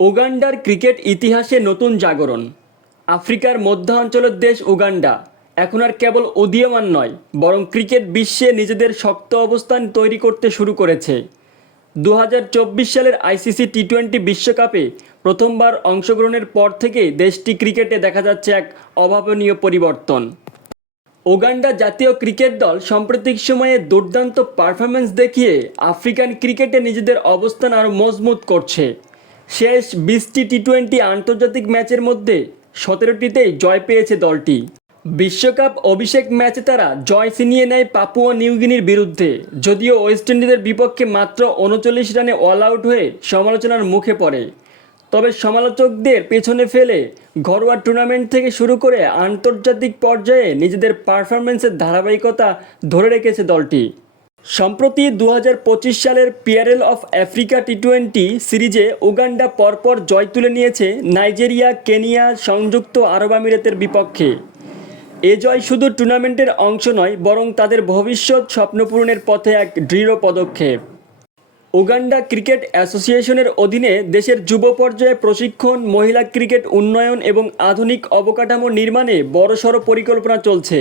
উগান্ডার ক্রিকেট ইতিহাসে নতুন জাগরণ। আফ্রিকার মধ্যাঞ্চলের দেশ উগান্ডা এখন আর কেবল উদীয়মান নয়, বরং ক্রিকেট বিশ্বে নিজেদের শক্ত অবস্থান তৈরি করতে শুরু করেছে। 2024 সালের আইসিসি টি-20 বিশ্বকাপে প্রথমবার অংশগ্রহণের পর থেকে দেশটি ক্রিকেটে দেখা যাচ্ছে এক অভাবনীয় পরিবর্তন। উগান্ডা জাতীয় ক্রিকেট দল সাম্প্রতিক সময়ে দুর্দান্ত পারফরম্যান্স দেখিয়ে আফ্রিকান ক্রিকেটে নিজেদের অবস্থান আরও মজবুত করছে। শেষ 20টি টি-20 আন্তর্জাতিক ম্যাচের মধ্যে 17টিতেই জয় পেয়েছে দলটি। বিশ্বকাপ অভিষেক ম্যাচে তারা জয় ছিনিয়ে নেয় পাপুয়া নিউগিনির বিরুদ্ধে, যদিও ওয়েস্ট ইন্ডিজের বিপক্ষে মাত্র 39 রানে অল আউট হয়ে সমালোচনার মুখে পড়ে। তবে সমালোচকদের পেছনে ফেলে ঘরোয়া টুর্নামেন্ট থেকে শুরু করে আন্তর্জাতিক পর্যায়ে নিজেদের পারফরম্যান্সের ধারাবাহিকতা ধরে রেখেছে দলটি। সম্প্রতি 2025 সালের পিয়ারেল অফ আফ্রিকা টি-20 সিরিজে উগান্ডা পরপর জয় তুলে নিয়েছে নাইজেরিয়া, কেনিয়া, সংযুক্ত আরব আমিরাতের বিপক্ষে। এ জয় শুধু টুর্নামেন্টের অংশ নয়, বরং তাদের ভবিষ্যৎ স্বপ্নপূরণের পথে এক দৃঢ় পদক্ষেপ। উগান্ডা ক্রিকেট অ্যাসোসিয়েশনের অধীনে দেশের যুব পর্যায়ে প্রশিক্ষণ, মহিলা ক্রিকেট উন্নয়ন এবং আধুনিক অবকাঠামো নির্মাণে বড়সড় পরিকল্পনা চলছে।